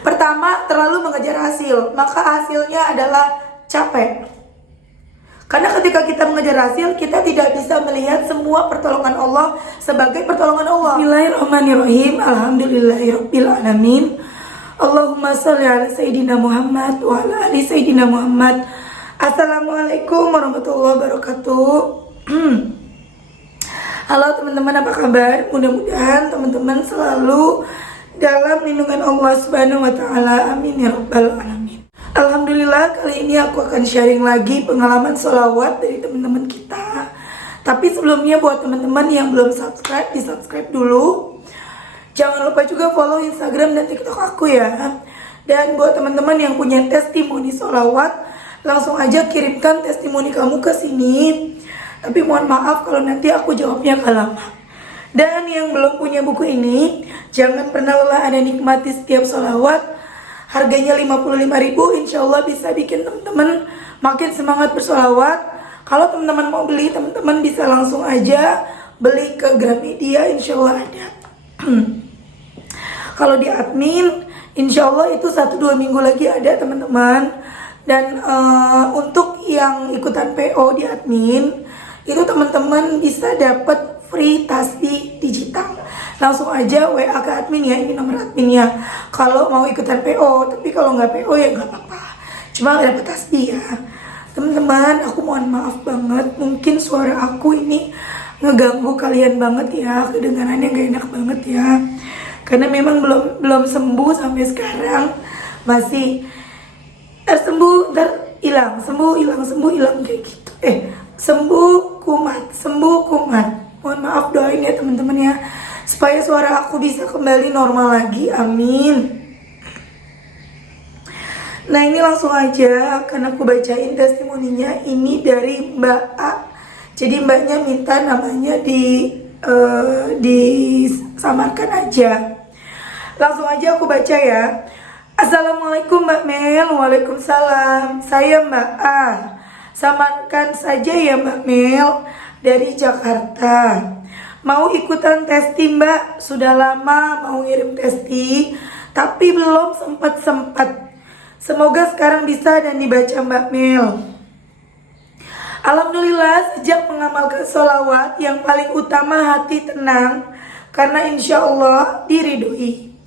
Pertama, terlalu mengejar hasil, maka hasilnya adalah capek. Karena ketika kita mengejar hasil, kita tidak bisa melihat semua pertolongan Allah sebagai pertolongan Allah. Bismillahirrahmanirrahim. Alhamdulillahirabbil alamin. Allahumma sholli ala sayyidina Muhammad wa ala ali sayyidina Muhammad. Assalamualaikum warahmatullahi wabarakatuh. Halo teman-teman, apa kabar? Mudah-mudahan teman-teman selalu dalam lindungan Allah Subhanahu wa taala. Amin ya rabbal alamin. Alhamdulillah, kali ini aku akan sharing lagi pengalaman sholawat dari teman-teman kita. Tapi sebelumnya buat teman-teman yang belum subscribe, di subscribe dulu. Jangan lupa juga follow Instagram dan TikTok aku ya. Dan buat teman-teman yang punya testimoni sholawat, langsung aja kirimkan testimoni kamu ke sini. Tapi mohon maaf kalau nanti aku jawabnya agak lama. Dan yang belum punya buku ini, jangan pernah lelah Anda nikmati setiap sholawat. Harganya 55.000, insya Allah bisa bikin teman-teman makin semangat bersolawat. Kalau teman-teman mau beli, teman-teman bisa langsung aja beli ke Gramedia, insya Allah ada. Kalau di admin, insya Allah itu 1-2 minggu lagi ada teman-teman. Dan untuk yang ikutan PO di admin, itu teman-teman bisa dapat free tasbih digital. Langsung aja WA ke admin ya, ini nomor adminnya. Kalau mau ikutan PO, tapi kalau nggak PO ya nggak apa-apa. Cuma dapat tasbih ya. Teman-teman, aku mohon maaf banget. Mungkin suara aku ini ngeganggu kalian banget ya, kedengarannya nggak enak banget ya. Karena memang belum sembuh sampai sekarang, masih sembuh hilang, sembuh hilang kayak gitu. Sembuh kumat. Mohon maaf, doain ya teman-teman ya, supaya suara aku bisa kembali normal lagi, amin. Nah ini langsung aja akan aku bacain testimoninya. Ini dari Mbak A. Jadi mbaknya minta namanya disamarkan aja. Langsung aja aku baca ya. Assalamualaikum Mbak Mel. Waalaikumsalam. Saya Mbak A. Samarkan saja ya Mbak Mel, dari Jakarta. Mau ikutan testi Mbak, sudah lama mau ngirim testi, tapi belum sempat. Semoga sekarang bisa dan dibaca Mbak Mel. Alhamdulillah, sejak mengamalkan sholawat, yang paling utama hati tenang, karena insya Allah diridhoi.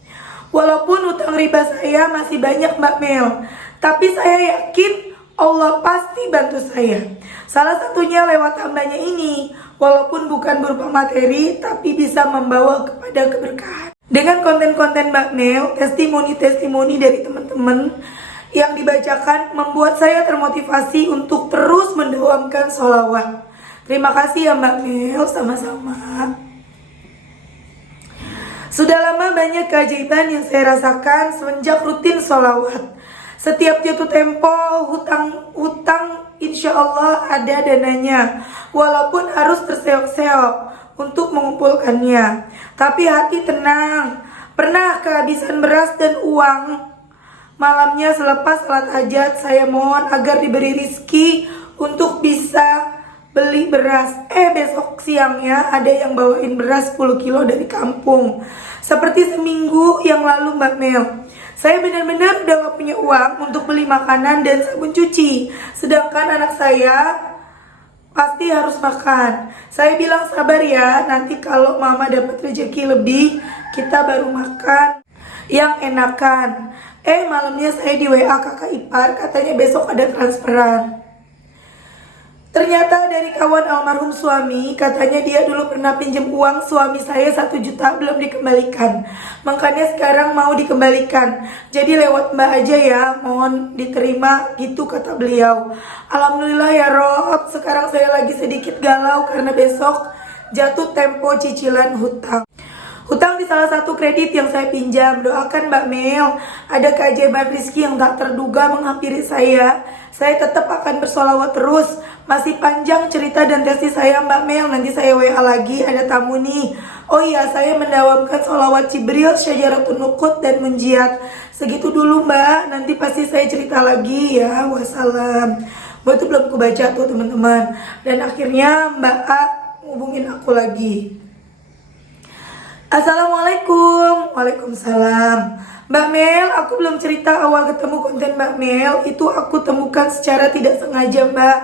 Walaupun utang riba saya masih banyak Mbak Mel, tapi saya yakin Allah pasti bantu saya. Salah satunya lewat hambanya ini, walaupun bukan berupa materi, tapi bisa membawa kepada keberkahan. Dengan konten-konten Mbak Mel, testimoni-testimoni dari teman-teman yang dibacakan membuat saya termotivasi untuk terus mendawamkan sholawat. Terima kasih ya Mbak Mel, sama-sama. Sudah lama banyak keajaiban yang saya rasakan semenjak rutin sholawat. Setiap jatuh tempo, hutang insya Allah ada dananya, walaupun harus terseok-seok untuk mengumpulkannya. Tapi hati tenang. Pernah kehabisan beras dan uang. Malamnya selepas salat hajat, saya mohon agar diberi rizki untuk bisa beli beras. Besok siangnya ada yang bawain beras 10 kilo dari kampung. Seperti seminggu yang lalu Mbak Mel, saya benar-benar udah gak punya uang untuk beli makanan dan sabun cuci. Sedangkan anak saya pasti harus makan. Saya bilang sabar ya, nanti kalau mama dapat rezeki lebih, kita baru makan yang enakan. Malamnya saya di WA kakak ipar, katanya besok ada transferan. Ternyata dari kawan almarhum suami, katanya dia dulu pernah pinjam uang suami saya 1 juta belum dikembalikan. Makanya sekarang mau dikembalikan. Jadi lewat mbak aja ya, mohon diterima, gitu kata beliau. Alhamdulillah ya Rob, sekarang saya lagi sedikit galau karena besok jatuh tempo cicilan hutang. Hutang di salah satu kredit yang saya pinjam. Doakan Mbak Mel, ada keajaiban rezeki yang tak terduga menghampiri saya. Saya tetap akan bersolawat terus. Masih panjang cerita dan testi saya Mbak Mel, nanti saya WA lagi, ada tamu nih. Oh iya, saya mendawamkan sholawat Jibril, Syajaratun Nuqut, dan Munjiat. Segitu dulu Mbak, nanti pasti saya cerita lagi ya. Wassalam. Gue tuh belum kebaca tuh teman-teman. Dan akhirnya Mbak A hubungin aku lagi. Assalamualaikum. Waalaikumsalam. Mbak Mel, aku belum cerita awal ketemu konten Mbak Mel. Itu aku temukan secara tidak sengaja, Mbak.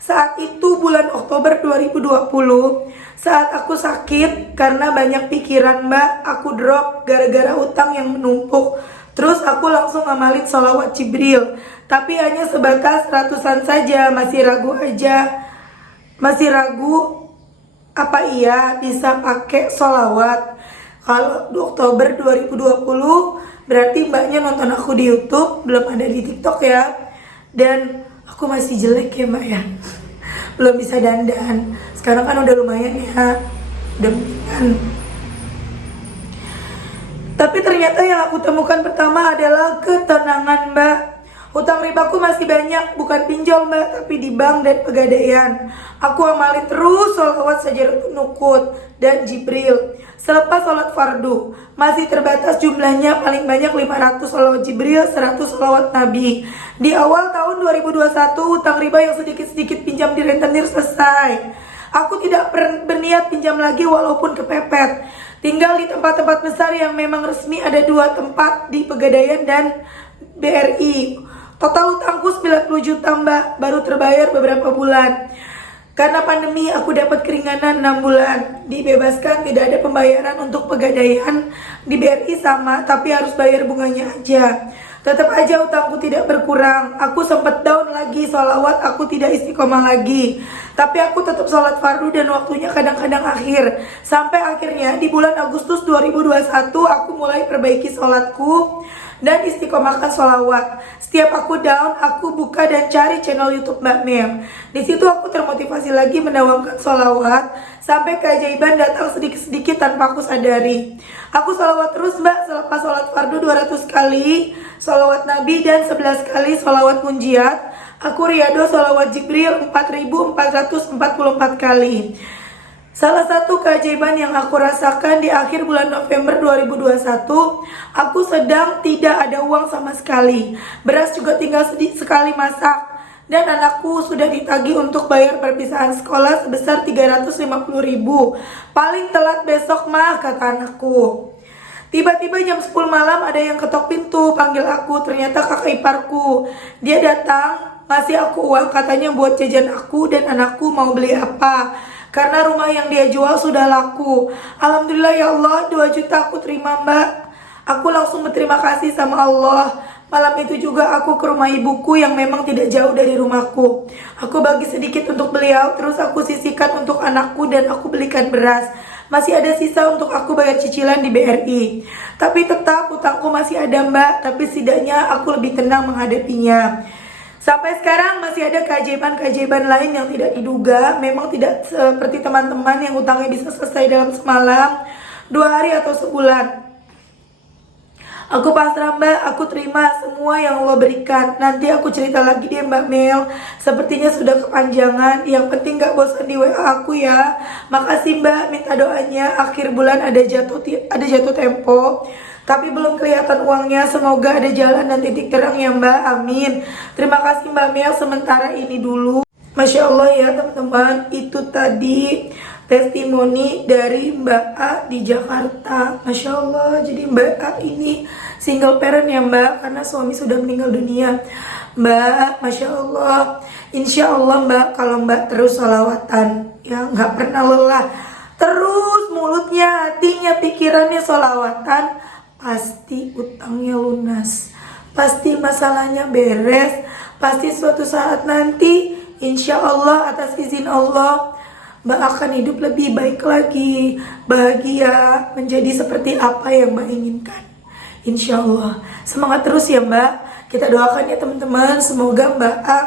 Saat itu bulan Oktober 2020, saat aku sakit karena banyak pikiran, Mbak. Aku drop gara-gara utang yang menumpuk. Terus aku langsung ngamalin sholawat Jibril. Tapi hanya sebatas ratusan saja, masih ragu aja. Masih ragu apa iya bisa pakai sholawat. Kalau di Oktober 2020 berarti mbaknya nonton aku di YouTube, belum ada di TikTok ya. Dan aku masih jelek ya mbak ya, belum bisa dandan. Sekarang kan udah lumayan ya, udah mendingan. Tapi ternyata yang aku temukan pertama adalah ketenangan mbak. Hutang ribaku masih banyak, bukan pinjol mbak, tapi di bank dan pegadaian. Aku amalin terus sholawat Sajaratul Nukut dan Jibril. Selepas sholat fardu, masih terbatas jumlahnya, paling banyak 500 sholawat Jibril, 100 sholawat Nabi. Di awal tahun 2021, hutang riba yang sedikit-sedikit pinjam di rentenir selesai. Aku tidak berniat pinjam lagi walaupun kepepet. Tinggal di tempat-tempat besar yang memang resmi, ada 2 tempat di Pegadaian dan BRI. Total utangku 90 juta mbak, baru terbayar beberapa bulan. Karena pandemi aku dapat keringanan 6 bulan. Dibebaskan, tidak ada pembayaran untuk Pegadaian. Di BRI sama, tapi harus bayar bunganya aja. Tetap aja utangku tidak berkurang. Aku sempat down lagi sholawat, aku tidak istiqomah lagi. Tapi aku tetap sholat fardu dan waktunya kadang-kadang akhir. Sampai akhirnya di bulan Agustus 2021 aku mulai perbaiki sholatku dan istiqomahkan sholawat. Setiap aku down, aku buka dan cari channel YouTube Mbak Mel. Di situ aku termotivasi lagi mendawamkan sholawat sampai keajaiban datang sedikit-sedikit tanpa aku sadari. Aku sholawat terus Mbak, selepas sholat fardu 200 kali, sholawat Nabi dan 11 kali sholawat munjiat. Aku riado sholawat Jibril 4444 kali. Salah satu keajaiban yang aku rasakan di akhir bulan November 2021, aku sedang tidak ada uang sama sekali. Beras juga tinggal sekali masak. Dan anakku sudah ditagih untuk bayar perpisahan sekolah sebesar 350.000. Paling telat besok mah, kata anakku. Tiba-tiba jam 10 malam ada yang ketok pintu, panggil aku. Ternyata kakak iparku. Dia datang, ngasih aku uang, katanya buat jajan aku dan anakku mau beli apa. Karena rumah yang dia jual sudah laku. Alhamdulillah ya Allah, 2 juta aku terima mbak. Aku langsung berterima kasih sama Allah. Malam itu juga aku ke rumah ibuku yang memang tidak jauh dari rumahku. Aku bagi sedikit untuk beliau, terus aku sisihkan untuk anakku dan aku belikan beras. Masih ada sisa untuk aku bayar cicilan di BRI. Tapi tetap utangku masih ada mbak, tapi setidaknya aku lebih tenang menghadapinya. Sampai sekarang masih ada keajaiban-keajaiban lain yang tidak diduga. Memang tidak seperti teman-teman yang utangnya bisa selesai dalam semalam, 2 hari atau sebulan. Aku pasrah mbak, aku terima semua yang Allah berikan. Nanti aku cerita lagi deh mbak Mel. Sepertinya sudah kepanjangan. Yang penting gak bosan di WA aku ya. Makasih mbak, minta doanya. Akhir bulan ada jatuh tempo, tapi belum kelihatan uangnya. Semoga ada jalan dan titik terang ya mbak, amin. Terima kasih mbak Mel, sementara ini dulu. Masya Allah ya teman-teman, itu tadi testimoni dari Mbak A di Jakarta. Masya Allah, jadi Mbak A ini single parent ya Mbak, karena suami sudah meninggal dunia. Mbak, Masya Allah, Insya Allah Mbak, kalau Mbak terus sholawatan, ya nggak pernah lelah, terus mulutnya, hatinya, pikirannya sholawatan, pasti utangnya lunas, pasti masalahnya beres, pasti suatu saat nanti Insya Allah atas izin Allah Mbak akan hidup lebih baik lagi, bahagia, menjadi seperti apa yang Mbak inginkan. Insya Allah. Semangat terus ya Mbak. Kita doakan ya teman-teman, semoga Mbak A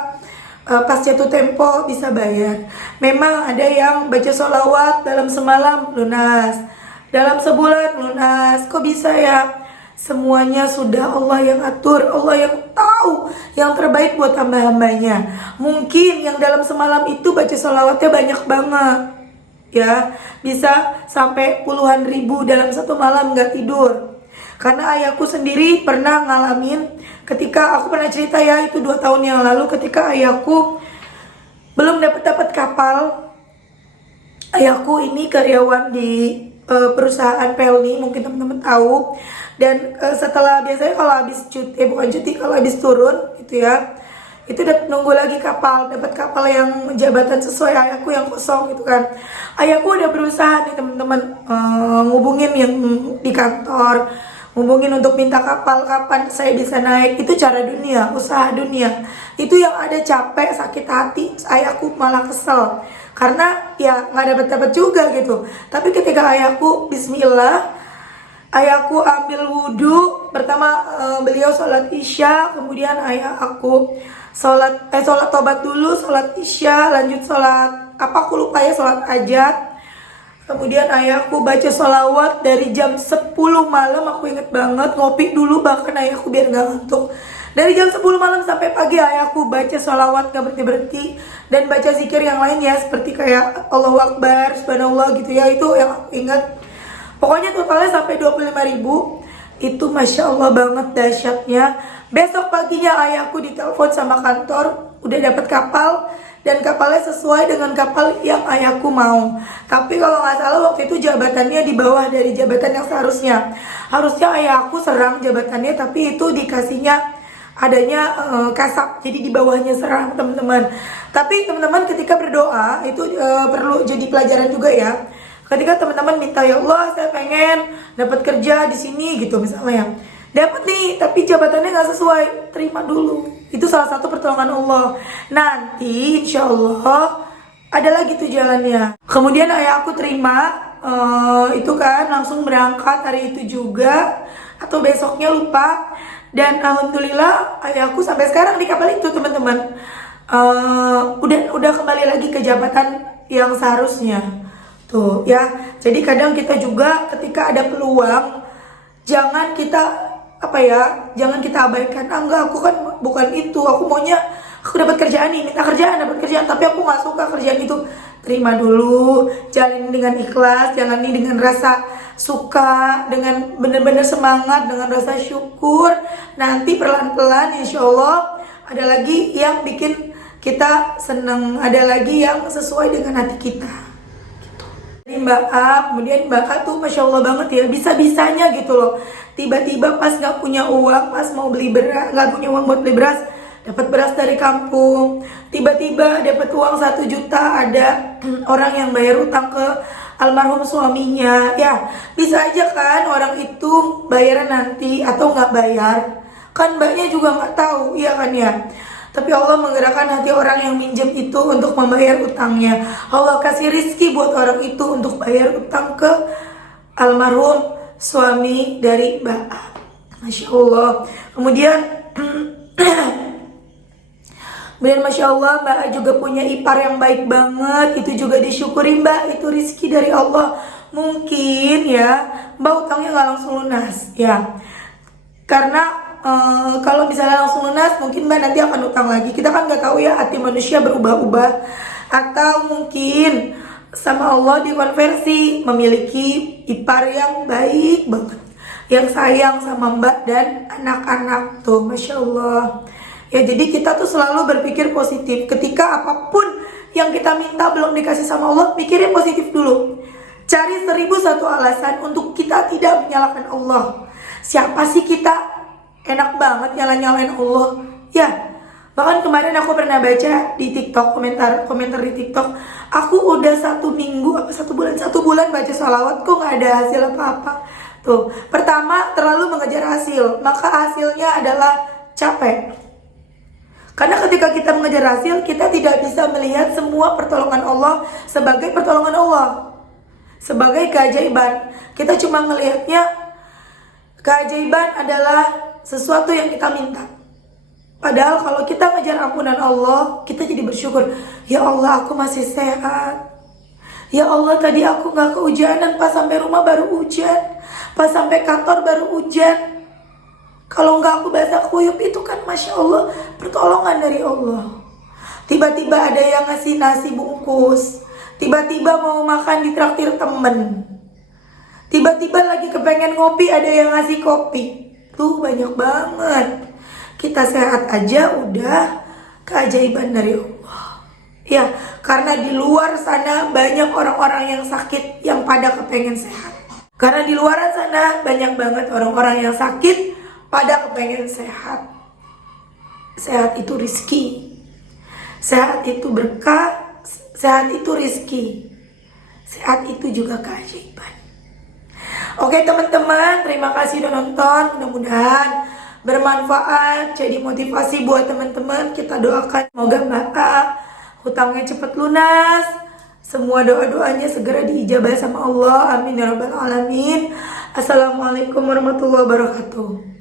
pas jatuh tempo bisa bayar. Memang ada yang baca sholawat dalam semalam lunas, dalam sebulan lunas. Kok bisa ya? Semuanya sudah Allah yang atur, Allah yang tahu yang terbaik buat hamba-hambanya. Mungkin yang dalam semalam itu baca sholawatnya banyak banget, ya bisa sampai puluhan ribu dalam satu malam gak tidur. Karena ayahku sendiri pernah ngalamin, ketika aku pernah cerita ya, itu 2 tahun yang lalu, ketika ayahku belum dapat kapal. Ayahku ini karyawan di perusahaan Pelni, mungkin teman-teman tahu. Dan setelah biasanya kalau habis cuti, bukan cuti, kalau habis turun gitu ya, itu udah nunggu lagi kapal, dapat kapal yang jabatan sesuai ayahku yang kosong gitu kan. Ayahku udah berusaha nih teman-teman, ngubungin yang di kantor, ngubungin untuk minta kapal kapan saya bisa naik. Itu cara dunia, usaha dunia. Itu yang ada capek, sakit hati, ayahku malah kesel karena ya nggak dapat juga gitu. Tapi ketika ayahku Bismillah, ayahku ambil wudhu pertama, beliau sholat isya, kemudian ayah aku sholat tobat dulu, sholat isya, lanjut sholat apa aku lupa ya, sholat hajat. Kemudian ayahku baca sholawat dari jam 10 malam, aku inget banget, ngopi dulu bahkan ayahku biar gak ngantuk. Dari jam 10 malam sampai pagi ayahku baca sholawat gak berhenti-berhenti, dan baca zikir yang lain ya, seperti kayak Allahu Akbar, Subhanallah gitu ya, itu yang aku ingat. Pokoknya totalnya sampai 25.000. Itu Masya Allah banget dahsyatnya. Besok paginya ayahku ditelepon sama kantor, udah dapat kapal, dan kapalnya sesuai dengan kapal yang ayahku mau. Tapi kalau nggak salah waktu itu jabatannya di bawah dari jabatan yang seharusnya. Harusnya ayahku serang jabatannya, tapi itu dikasihnya adanya kasap, jadi di bawahnya serang teman-teman. Tapi teman-teman ketika berdoa itu perlu jadi pelajaran juga ya. Ketika teman-teman minta, ya Allah saya pengen dapat kerja di sini gitu misalnya, dapat nih tapi jabatannya nggak sesuai, terima dulu. Itu salah satu pertolongan Allah. Nanti insya Allah ada lagi tuh jalannya. Kemudian ayah aku terima, itu kan langsung berangkat hari itu juga atau besoknya lupa. Dan alhamdulillah ayahku sampai sekarang di kapal itu teman-teman, udah kembali lagi ke jabatan yang seharusnya. Tuh ya, jadi kadang kita juga ketika ada peluang, jangan kita jangan kita abaikan. Enggak, aku kan bukan itu, aku maunya aku dapat kerjaan nih, minta kerjaan, dapat kerjaan, tapi aku nggak suka kerjaan itu. Terima dulu, jalani dengan ikhlas, jalani dengan rasa suka, dengan benar-benar semangat, dengan rasa syukur. Nanti pelan-pelan insya Allah ada lagi yang bikin kita seneng, ada lagi yang sesuai dengan hati kita. Mbak A, kemudian Mbak A tuh Masya Allah banget ya, bisa-bisanya gitu loh. Tiba-tiba pas gak punya uang, pas mau beli beras, gak punya uang buat beli beras, dapat beras dari kampung. Tiba-tiba dapat uang 1 juta, ada orang yang bayar utang ke almarhum suaminya. Ya, bisa aja kan orang itu bayaran nanti atau gak bayar. Kan mbaknya juga gak tahu, iya kan ya. Tapi Allah menggerakkan hati orang yang minjem itu untuk membayar utangnya. Allah kasih rizki buat orang itu untuk bayar utang ke almarhum suami dari Mbak A. Masya Allah. Kemudian Masya Allah, Mbak A juga punya ipar yang baik banget. Itu juga disyukuri Mbak, itu rizki dari Allah. Mungkin ya Mbak utangnya gak langsung lunas ya, karena kalau misalnya langsung lunas, mungkin Mbak nanti akan utang lagi. Kita kan nggak tahu ya, hati manusia berubah-ubah. Atau mungkin sama Allah dikonversi, memiliki ipar yang baik banget, yang sayang sama Mbak dan anak-anak tuh, Masya Allah. Ya jadi kita tuh selalu berpikir positif. Ketika apapun yang kita minta belum dikasih sama Allah, pikirin positif dulu. Cari 1001 alasan untuk kita tidak menyalahkan Allah. Siapa sih kita? Enak banget nyala-nyalain Allah ya. Bahkan kemarin aku pernah baca di TikTok, komentar di TikTok, aku udah 1 minggu apa 1 bulan baca sholawat kok gak ada hasil apa-apa. Tuh, pertama terlalu mengejar hasil, maka hasilnya adalah capek. Karena ketika kita mengejar hasil, kita tidak bisa melihat semua pertolongan Allah sebagai pertolongan Allah, sebagai keajaiban. Kita cuma ngelihatnya keajaiban adalah sesuatu yang kita minta. Padahal kalau kita ngejar ampunan Allah, kita jadi bersyukur. Ya Allah, aku masih sehat. Ya Allah, tadi aku gak kehujanan, pas sampai rumah baru hujan, pas sampai kantor baru hujan. Kalau gak aku basah kuyup, itu kan Masya Allah pertolongan dari Allah. Tiba-tiba ada yang ngasih nasi bungkus, tiba-tiba mau makan di traktir temen, tiba-tiba lagi kepengen ngopi, ada yang ngasih kopi. Tuh banyak banget. Kita sehat aja udah keajaiban dari Allah Ya, karena di luar sana banyak orang-orang yang sakit yang pada kepengen sehat. Karena di luar sana banyak banget orang-orang yang sakit pada kepengen sehat. Sehat itu rizki. Sehat itu berkah. Sehat itu rizki. Sehat itu juga keajaiban. Oke teman-teman, terima kasih udah nonton. Mudah-mudahan bermanfaat, jadi motivasi buat teman-teman. Kita doakan semoga Mbak hutangnya cepat lunas, semua doa-doanya segera diijabah sama Allah. Amin ya rabbal alamin. Assalamualaikum warahmatullahi wabarakatuh.